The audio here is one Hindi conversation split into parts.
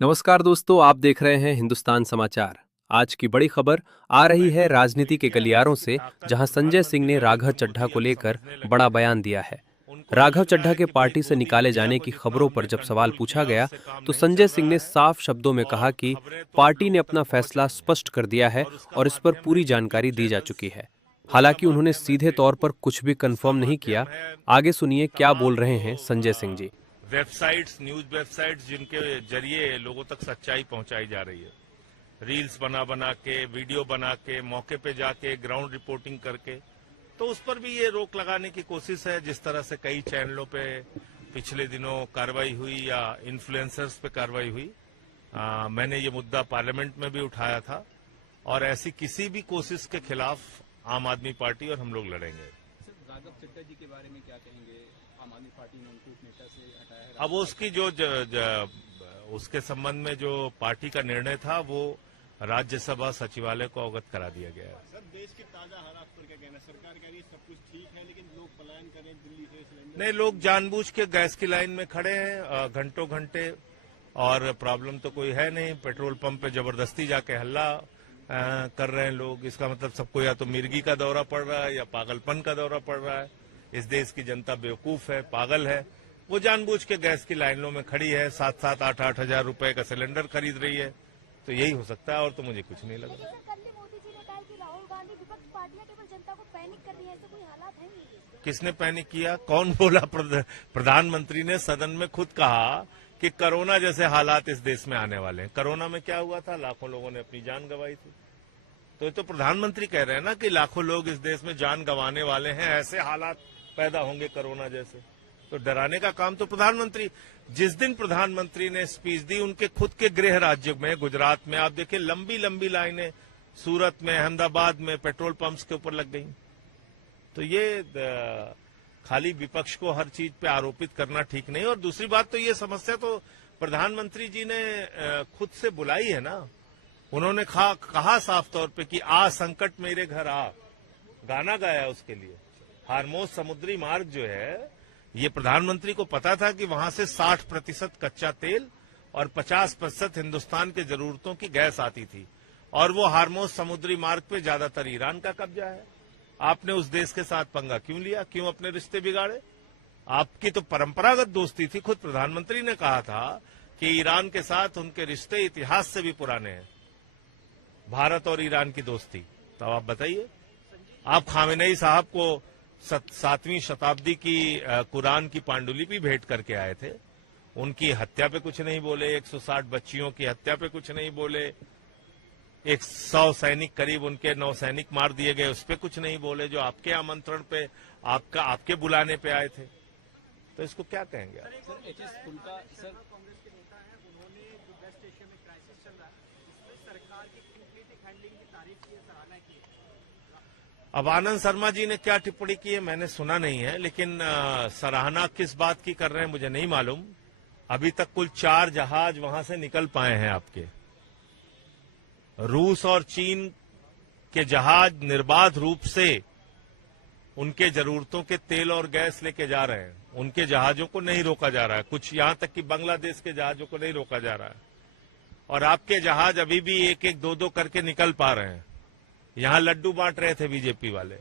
नमस्कार दोस्तों, आप देख रहे हैं हिंदुस्तान समाचार। आज की बड़ी खबर आ रही है राजनीति के गलियारों से, जहां संजय सिंह ने राघव चड्ढा को लेकर बड़ा बयान दिया है। राघव चड्ढा के पार्टी से निकाले जाने की खबरों पर जब सवाल पूछा गया, तो संजय सिंह ने साफ शब्दों में कहा कि पार्टी ने अपना फैसला स्पष्ट कर दिया है और इस पर पूरी जानकारी दी जा चुकी है। हालांकि उन्होंने सीधे तौर पर कुछ भी कंफर्म नहीं किया। आगे सुनिए क्या बोल रहे हैं Sanjay Singh ji. Websites, news websites जिनके जरिए लोगों तक सच्चाई पहुंचाई जा रही है, रील्स बना बना के, वीडियो बना के, मौके पे जाके ग्राउंड रिपोर्टिंग करके, तो उस पर भी ये रोक लगाने की कोशिश है। जिस तरह से कई चैनलों पे पिछले दिनों कार्रवाई हुई या इन्फ्लुएंसर्स पे कार्रवाई हुई, मैंने ये मुद्दा पार्लियामेंट में भी उठाया था और ऐसी किसी भी कोशिश के खिलाफ आम आदमी पार्टी और हम लोग लड़ेंगे। राघव चड्ढा जी के बारे में क्या कहेंगे? आम आदमी पार्टी ने उनको एक नेता से हटाया है। अब उसकी उसके संबंध में जो पार्टी का निर्णय था वो राज्यसभा सचिवालय को अवगत करा दिया गया है। सर, देश के ताजा हालात पर क्या कहना? सरकार कह रही है सब कुछ ठीक है, लेकिन लोग पलायन करें दिल्ली से सिलेंडर। नहीं, लोग जानबूझ के गैस की लाइन में खड़े हैं घंटों घंटे, और प्रॉब्लम तो कोई है नहीं। पेट्रोल पंप पे जबरदस्ती जाके हल्ला कर रहे हैं लोग। इसका मतलब सबको या तो मिर्गी का दौरा पड़ रहा है या पागलपन का दौरा पड़ रहा है। इस देश की जनता बेवकूफ है, पागल है। वो जानबूझ के गैस की लाइनों में खड़ी है, 7-7, 8-8 हजार रुपए का सिलेंडर खरीद रही है। तो यही हो सकता है, और तो मुझे कुछ नहीं लगा। मोदी जी ने कहा कि राहुल गांधी विपक्ष पार्टियां केवल जनता को पैनिक कर रही है, ऐसे कोई हालात है नहीं। किसने पैनिक किया? कौन बोला? प्रधानमंत्री ने सदन में खुद कहा कि कोरोना जैसे हालात इस देश में आने वाले हैं। कोरोना में क्या हुआ था? लाखों लोगों ने अपनी जान गंवाई थी। तो ये तो प्रधानमंत्री कह रहे हैं ना कि लाखों लोग इस देश में जान गंवाने वाले हैं, ऐसे हालात पैदा होंगे कोरोना जैसे। तो डराने का काम तो प्रधानमंत्री, जिस दिन प्रधानमंत्री ने स्पीच दी उनके खुद के गृह राज्य में गुजरात में, आप देखिए लंबी लंबी लाइनें सूरत में, अहमदाबाद में पेट्रोल पंप्स के ऊपर लग गई। तो ये खाली विपक्ष को हर चीज पे आरोपित करना ठीक नहीं। और दूसरी बात तो ये समस्या तो प्रधानमंत्री जी ने खुद से बुलाई है ना। उन्होंने कहा साफ तौर पे कि आ संकट मेरे घर आ, गाना गाया उसके लिए। हार्मोज समुद्री मार्ग जो है, ये प्रधानमंत्री को पता था कि वहां से 60% कच्चा तेल और 50% हिंदुस्तान के जरूरतों की गैस आती थी, और वो हार्मोज समुद्री मार्ग पे ज्यादातर ईरान का कब्जा है। आपने उस देश के साथ पंगा क्यों लिया? क्यों अपने रिश्ते बिगाड़े? आपकी तो परंपरागत दोस्ती थी। खुद प्रधानमंत्री ने कहा था कि ईरान के साथ उनके रिश्ते इतिहास से भी पुराने हैं, भारत और ईरान की दोस्ती। तो आप बताइए, आप खामेनेई साहब को 7वीं शताब्दी की कुरान की पांडुलिपि भेंट करके आए थे। उनकी हत्या पे कुछ नहीं बोले, 160 बच्चियों की हत्या पे कुछ नहीं बोले, 100 सैनिक, करीब उनके 9 सैनिक मार दिए गए, उस पे कुछ नहीं बोले, जो आपके आमंत्रण पे, आपके बुलाने पे आए थे। तो इसको क्या कहेंगे आप? अब आनंद शर्मा जी ने क्या टिप्पणी की है मैंने सुना नहीं है, लेकिन सराहना किस बात की कर रहे हैं मुझे नहीं मालूम। अभी तक कुल 4 जहाज वहां से निकल पाए हैं आपके। रूस और चीन के जहाज निर्बाध रूप से उनके जरूरतों के तेल और गैस लेके जा रहे हैं। उनके जहाजों को नहीं रोका जा रहा है, कुछ यहां तक कि बांग्लादेश के जहाजों को नहीं रोका जा रहा है। और आपके जहाज अभी भी 1-1, 2-2 करके निकल पा रहे हैं। यहां लड्डू बांट रहे थे बीजेपी वाले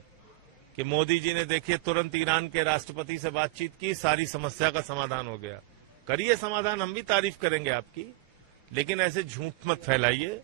कि मोदी जी ने देखिए तुरंत ईरान के राष्ट्रपति से बातचीत की, सारी समस्या का समाधान हो गया। करिए समाधान, हम भी तारीफ करेंगे आपकी, लेकिन ऐसे झूठ मत फैलाइए।